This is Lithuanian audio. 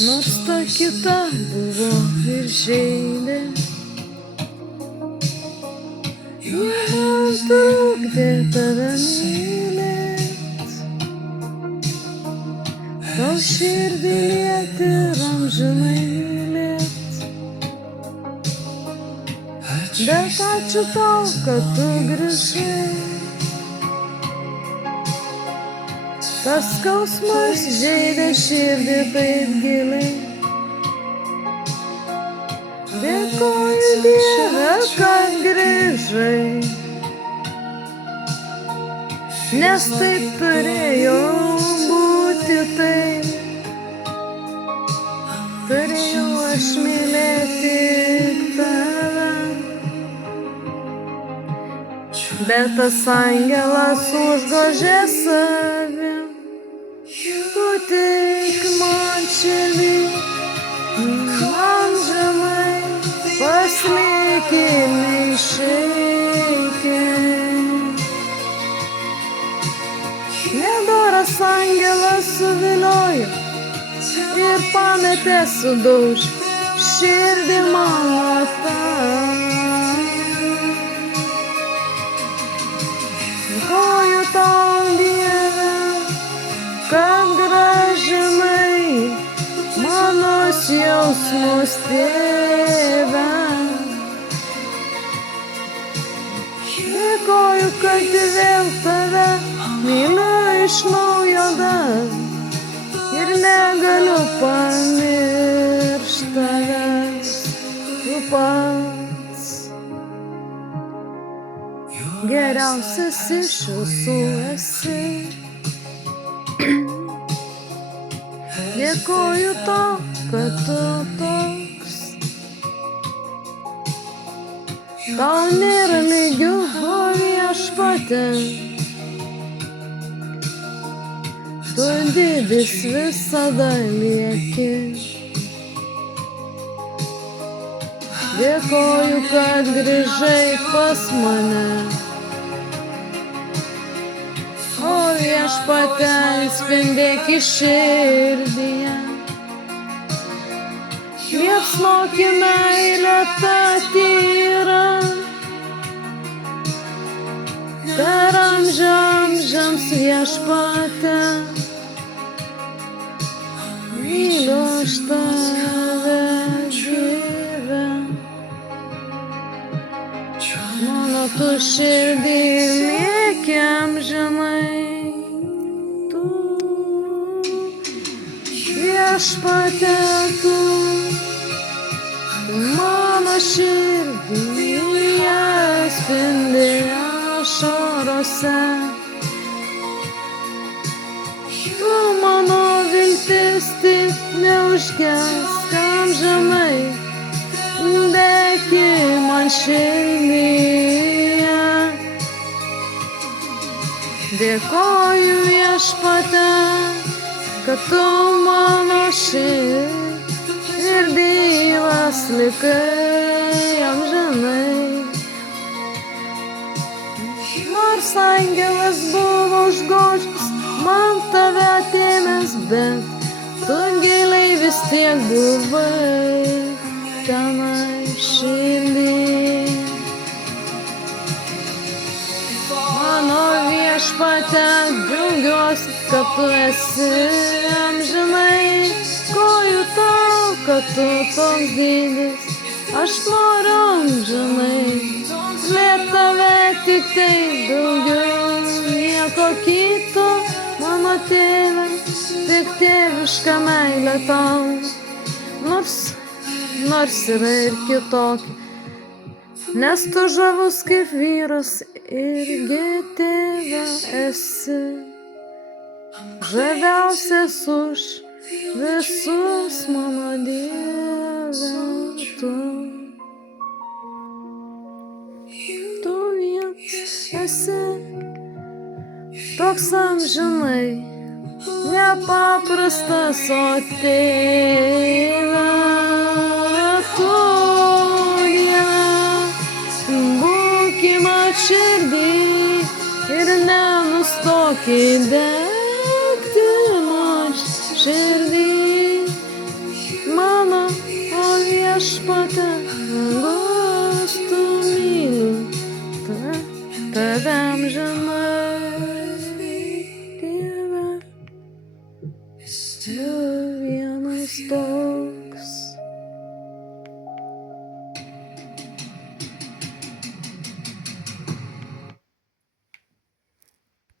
Nors ta kita buvo ir žaidė, man trukdė tave mylėt, tau širdį lieti ir amžinai mylėt. Bet ačiū tau, kad tu grįžai, tas skausmas žeidė širdį taip giliai. Dėkoju Dieve, kad grįžai, nes taip turėjo būti taip. Turėjau aš mylėti tave, bet tas angelas užgožė savim. Tu tik man širdį amžinai paslik ir neišeiki. Nedoras angelas suviliojo ir pametė sudauž širdį mano tą. Dėkoju tau, Dieve, kad grąžinai mano jausmus, Tėve. Dėkoju, kad vėl tave myliu iš naujo dar ir negaliu pamiršt tavęs, tu pats. Geriausias iš visų esi. Dėkoju tau, kad tu toks. Tau nėra lygių, o Viešpatie. Tu didis visada lieki. Dėkoju, kad grįžai pas mane. O Viešpatie, spindėk į širdyje. Liepsnok į meilę tą tyrą. Per amžiams Viešpatie, myliu aš tave gyvę. Mano tu širdį lieki amžinai. Tu, Viešpatie, tu mano širdyje spindi ašarose. Tu mano viltis tik neužgesk amžinai, deki man širdyje. Dėkoju Viešpatie, kad tu mano širdyje likai amžinai. Nors angelas buvo užgožęs, man tave atėmęs, bet tu giliai vis tiek buvai tenai širdį. Mano Viešpatie, džiaugiuosi, kad tu esi amžinai. Dėkoju tau, kad tu toks didis, aš noriu amžinai mylėt tave tik taip daugiau, nieko kito, mano Tėve, tik tėviška meilė tau. Nors yra ir kitokia, nes tu žavus kaip vyras irgi Tėve esi. Žaviausias už visus mano Dieve tu. Tu vienas esi, toks amžinai, nepaprastas, o Tėve tu, Dieve, būkim širdį ir nenustok degti man širdį.